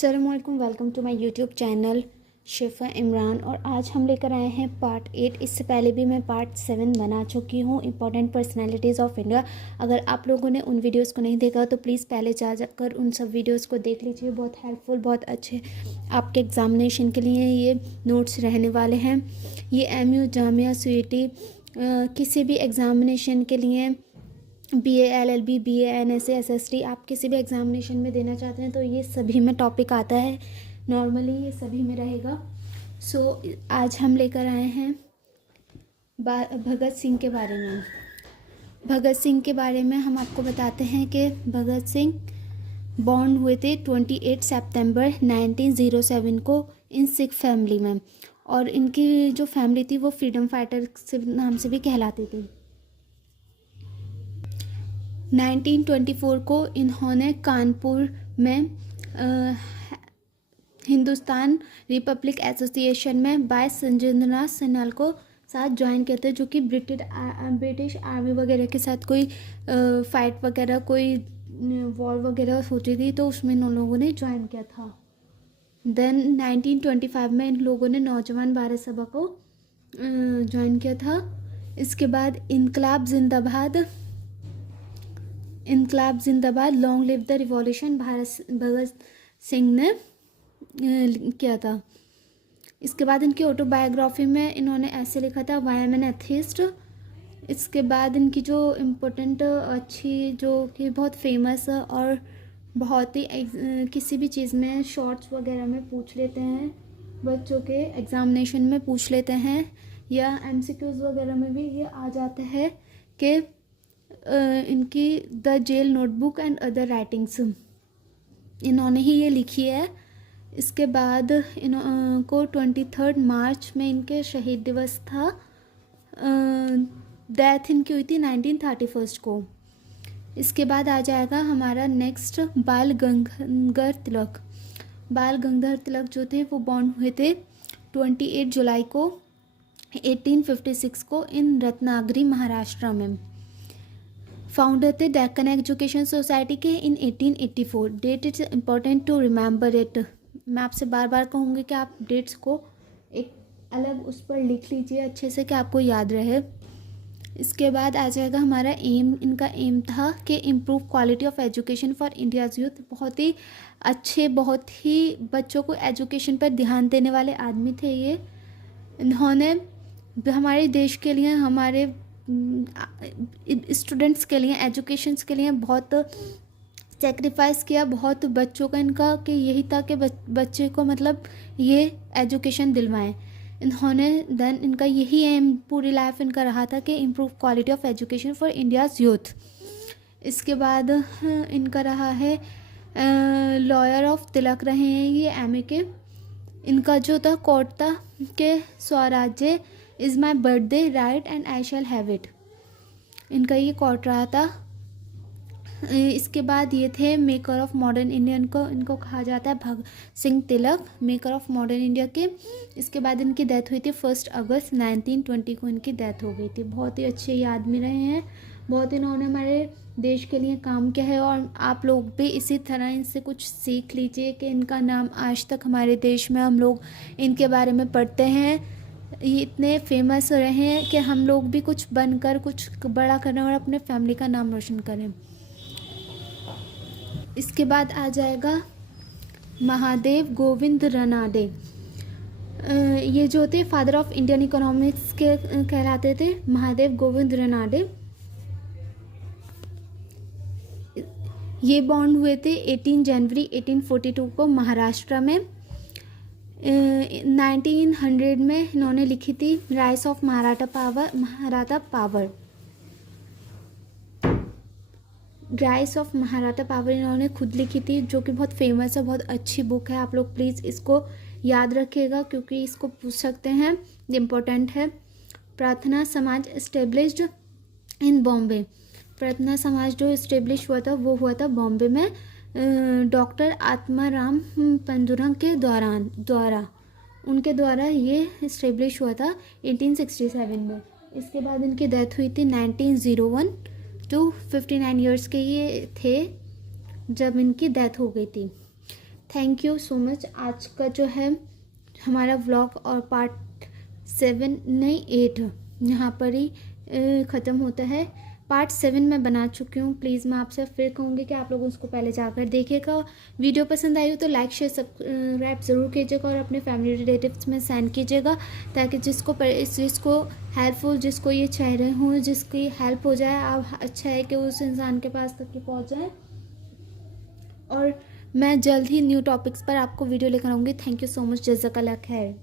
अस्सलामुअलैकुम, welcome to my YouTube channel Shifa Imran. और आज हम लेकर आए हैं पार्ट 8। इससे पहले भी मैं पार्ट 7 बना चुकी हूँ, इम्पॉर्टेंट पर्सनालिटीज़ ऑफ इंडिया। अगर आप लोगों ने उन वीडियोस को नहीं देखा तो प्लीज़ पहले जाकर उन सब वीडियोस को देख लीजिए। बहुत हेल्पफुल, बहुत अच्छे आपके एग्ज़ामिनेशन के लिए ये नोट्स रहने वाले हैं। ये MU जामिया स्वीटी किसी भी एग्ज़ामिनेशन के लिए BA LLB BA NSA SST आप किसी भी एग्ज़ामिनेशन में देना चाहते हैं तो ये सभी में टॉपिक आता है। नॉर्मली ये सभी में रहेगा। आज हम लेकर आए हैं भगत सिंह के बारे में। भगत सिंह के बारे में हम आपको बताते हैं कि भगत सिंह बॉर्न हुए थे 28 सितंबर 1907 को इन सिख फैमिली में। और इनकी जो फैमिली थी वो फ्रीडम फाइटर से नाम से भी कहलाती थी। 1924 को इन्होंने कानपुर में हिंदुस्तान रिपब्लिक एसोसिएशन में बाय संजेंद्रनाथ सन्याल को साथ ज्वाइन किया था, जो कि ब्रिटिश आर्मी वगैरह के साथ कोई फाइट वगैरह, कोई वॉर वगैरह होती थी तो उसमें इन लोगों ने ज्वाइन किया था। देन 1925 में इन लोगों ने नौजवान भारत सभा को ज्वाइन किया था। इसके बाद इनकलाब जिंदाबाद long live the revolution Bhagat Singh ने किया था। इसके बाद इनकी ऑटोबायोग्राफी में इन्होंने ऐसे लिखा था, वाई एम एन एथिस्ट। इसके बाद इनकी जो इम्पोर्टेंट अच्छी, जो कि बहुत फेमस और बहुत ही किसी भी चीज़ में शॉर्ट्स वगैरह में पूछ लेते हैं, बच्चों के एग्जामिनेशन में पूछ लेते हैं या MCQs वगैरह में भी ये आ जाता है कि इनकी the jail notebook and other writings इन्होंने ही ये लिखी है। इसके बाद इनको 23 मार्च में इनके शहीद दिवस था। डेथ इनकी हुई थी 1931 को। इसके बाद आ जाएगा हमारा नेक्स्ट बाल गंगाधर तिलक। बाल गंगाधर तिलक जो थे वो बॉर्न हुए थे 28 जुलाई को 1856 को इन रत्नागिरी महाराष्ट्र में। फाउंडर थे डेक्कन एजुकेशन सोसाइटी के in 1884। Date it's important to remember it. मैं आपसे बार बार कहूँगी कि आप डेट्स को एक अलग उस पर लिख लीजिए अच्छे से कि आपको याद रहे। इसके बाद आ जाएगा हमारा एम। इनका एम था कि improve quality of education for India's youth. बहुत ही अच्छे, बहुत ही बच्चों को एजुकेशन पर ध्यान देने वाले आदमी थे ये। इन्होंने हमारे देश के लिए, हमारे स्टूडेंट्स के लिए, एजुकेशंस के लिए बहुत सेक्रीफाइस किया। बहुत बच्चों का इनका कि यही था कि बच्चे को मतलब ये एजुकेशन दिलवाएं इन्होंने। देन इनका यही एम पूरी लाइफ इनका रहा था कि improve quality of education for India's youth. इसके बाद इनका रहा है लॉयर ऑफ तिलक रहे हैं ये MA के। इनका जो था कोट था कि स्वराज्य is my birthday right and I shall have it. इनका ये कोट रहा था। इसके बाद ये थे मेकर ऑफ मॉडर्न इंडिया। इनको कहा जाता है भगत सिंह तिलक, मेकर ऑफ मॉडर्न इंडिया के। इसके बाद इनकी डेथ हुई थी 1 अगस्त 1920 को इनकी डेथ हो गई थी। बहुत ही अच्छे ये आदमी रहे हैं, बहुत इन्होंने हमारे देश के लिए काम किया है। और आप लोग भी इसी तरह इनसे कुछ सीख लीजिए कि इनका नाम आज तक हमारे देश में हम लोग इनके बारे में पढ़ते हैं। ये इतने फेमस रहे हैं कि हम लोग भी कुछ बनकर कुछ बड़ा करें और अपने फैमिली का नाम रोशन करें। इसके बाद आ जाएगा महादेव गोविंद रनाडे। ये जो थे फादर ऑफ इंडियन इकोनॉमिक्स के कहलाते थे, महादेव गोविंद रनाडे। ये बॉर्न हुए थे 18 जनवरी 1842 को महाराष्ट्र में। 1900 में इन्होंने लिखी थी rise of Maratha power. Rise of Maratha power इन्होंने खुद लिखी थी, जो कि बहुत फेमस है, बहुत अच्छी बुक है। आप लोग प्लीज़ इसको याद रखिएगा क्योंकि इसको पूछ सकते हैं, इम्पोर्टेंट है। प्रार्थना समाज इस्टेब्लिश्ड इन बॉम्बे। प्रार्थना समाज जो इस्टेब्लिश हुआ था वो हुआ था बॉम्बे में डॉक्टर आत्माराम पंजुरंग के द्वारा उनके द्वारा ये इस्टेब्लिश हुआ था 1867 में। इसके बाद इनकी डेथ हुई थी 1901 टू 59 ईयर्स के ये थे जब इनकी डेथ हो गई थी। Thank you so much. आज का जो है हमारा व्लॉग और पार्ट 7 नहीं 8 यहाँ पर ही ख़त्म होता है। पार्ट 7 मैं बना चुकी हूँ। प्लीज़ मैं आपसे फिर कहूँगी कि आप लोग उसको पहले जाकर देखिएगा। वीडियो पसंद आई हो तो लाइक शेयर सब्सक्राइब ज़रूर कीजिएगा और अपने फैमिली रिलेटिव्स में सेंड कीजिएगा, ताकि जिसको हेल्पफुल, जिसको ये चाह रहे हों, जिसकी हेल्प हो जाए। आप अच्छा है कि उस इंसान के पास तक ही पहुँच जाए। और मैं जल्द ही न्यू टॉपिक्स पर आपको वीडियो लेकर आऊँगी। Thank you so much. जज़ाकल्लाह खैर।